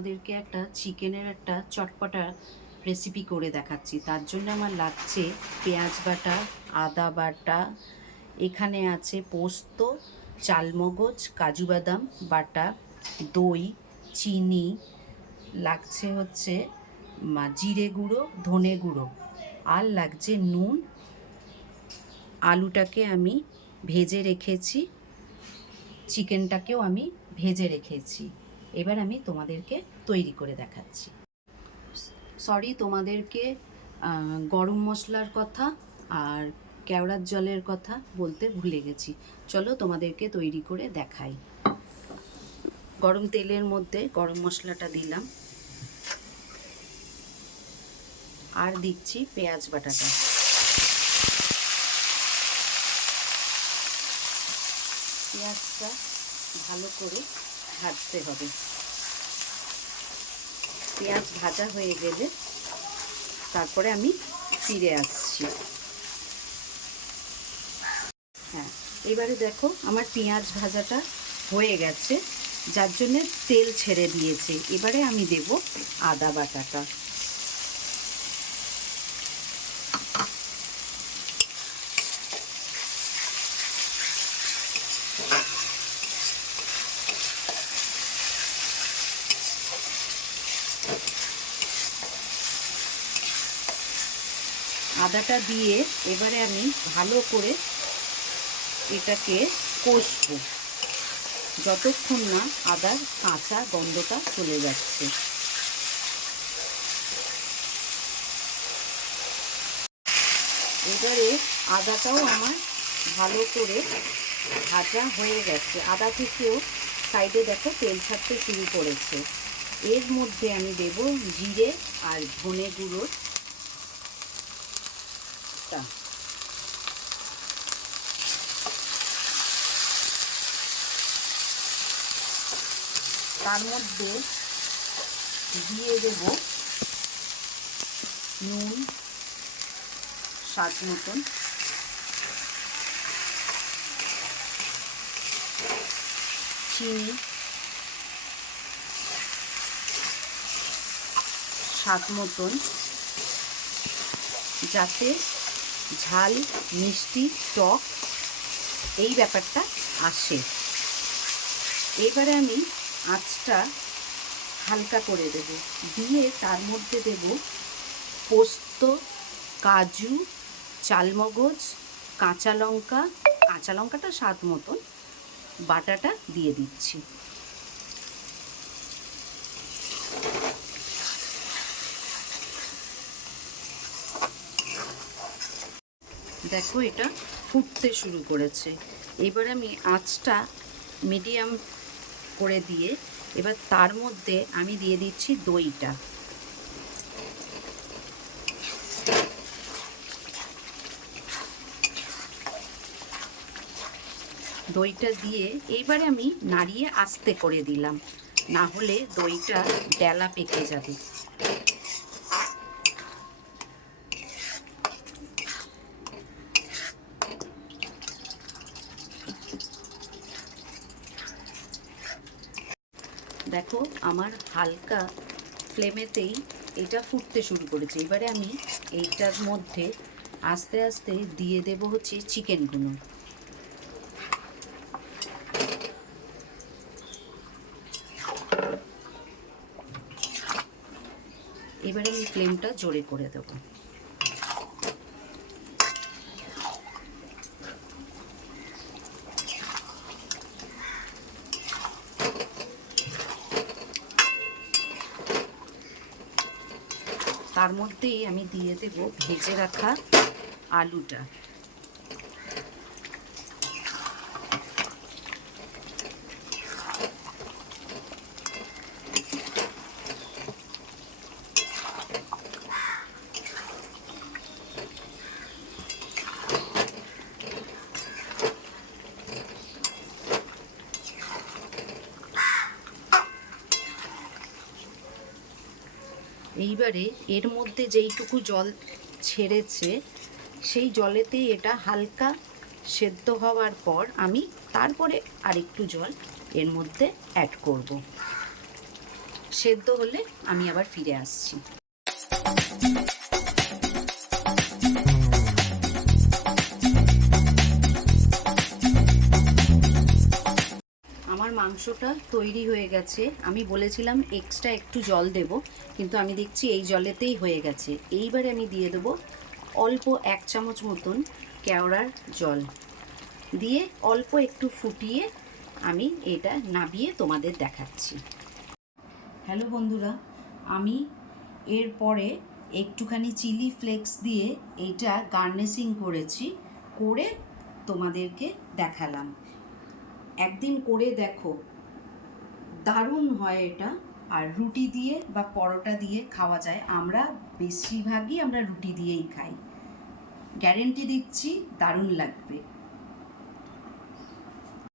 তোমাদেরকে একটা চিকেনের একটা চটপটা রেসিপি করে দেখাচ্ছি। তার জন্য আমার লাগছে পেঁয়াজ বাটা, আদা বাটা, এখানে আছে পোস্ত, চালমগজ, কাজু বাদাম বাটা, দই, চিনি, লাগছে হচ্ছে জিরে গুঁড়ো, ধনে গুঁড়ো, আর লাগছে নুন। আলুটাকে আমি ভেজে রেখেছি, চিকেনটাকেও আমি ভেজে রেখেছি। এবার আমি তোমাদেরকে তৈরি করে দেখাচ্ছি। সরি, তোমাদেরকে গরম মশলার কথা আর কেওড়ার জলের কথা বলতে ভুলে গেছি। চলো তোমাদেরকে তৈরি করে দেখাই। গরম তেলের মধ্যে গরম মশলাটা দিলাম, আর দিচ্ছি পেঁয়াজ বাটাটা। পেঁয়াজটা ভালো করে ভাজতে হবে। পেঁয়াজ ভাজা হয়ে গেলে তারপরে আমি ফিরে আসছি। হ্যাঁ, এবারে দেখো আমার পেঁয়াজ ভাজাটা হয়ে গেছে, যার জন্যে তেল ছেড়ে দিয়েছে। এবারে আমি দেব আদা বাটাটা। আদাটা দিয়ে এবারে আমি ভালো করে এটাকে কষবো যতক্ষণ না আদার কাঁচা গন্ধটা চলে যাচ্ছে। এবারে আদাটাও আমার ভালো করে ভাজা হয়ে গেছে। আদা থেকেও সাইডে দেখো তেল ছাড়তে শুরু করেছে। এর মধ্যে আমি দেব জিরে আর ধনে গুঁড়োটা। তার মধ্যে দিয়ে দেব নুন স্বাদ মতন, চিনি স্বাদ মতন, যাতে ঝাল, মিষ্টি, টক এই ব্যাপারটা আসে। এবারে আমি আঁচটা হালকা করে দেব, দিয়ে তার মধ্যে দেব পোস্ত, কাজু, চালমগজ, কাঁচা লঙ্কা, কাঁচা লঙ্কাটা স্বাদ মতন, বাটাটা দিয়ে দিচ্ছি। দেখো এটা ফুটতে শুরু করেছে। এবার আমি আঁচটা মিডিয়াম করে দিয়ে এবার তার মধ্যে আমি দিয়ে দিচ্ছি দইটা। দইটা দিয়ে এইবারে আমি নাড়িয়ে আস্তে করে দিলাম, না হলে দইটা ডেলা পেকে যাবে। দেখো আমার হালকা ফ্লেমেতেই এটা ফুটতে শুরু করেছে। এবারে আমি এইটার মধ্যে আস্তে আস্তে দিয়ে দেব হচ্ছে চিকেনগুলো। এবারে আমি ফ্লেমটা জোরে করে দেবো। তার মধ্যেই আমি দিয়ে দেব ভেজে রাখা আলুটা। এইবারে এর মধ্যে যেইটুকু জল ছেড়েছে সেই জলেতেই এটা হালকা সেদ্ধ হওয়ার পর আমি তারপরে আরেকটু জল এর মধ্যে অ্যাড করব। সেদ্ধ হলে আমি আবার ফিরে আসছি। আমার মাংসটা তৈরি হয়ে গেছে। আমি বলেছিলাম এক্সট্রা একটু জল দেব, কিন্তু আমি দেখছি এই জলেতেই হয়ে গেছে। এইবারে আমি দিয়ে দেবো অল্প 1 চামচ মতন কেওড়ার জল দিয়ে অল্প একটু ফুটিয়ে আমি এটা নাবিয়ে তোমাদের দেখাচ্ছি। হ্যালো বন্ধুরা, আমি এরপরে একটুখানি চিলি ফ্লেক্স দিয়ে এইটা গার্নিশিং করেছি, করে তোমাদেরকে দেখালাম। একদিন করে দেখো, দারুণ হয় এটা। আর রুটি দিয়ে বা পরোটা দিয়ে খাওয়া যায়। আমরা বেশিরভাগই রুটি দিয়েই খাই। গ্যারেন্টি দিচ্ছি দারুণ লাগবে।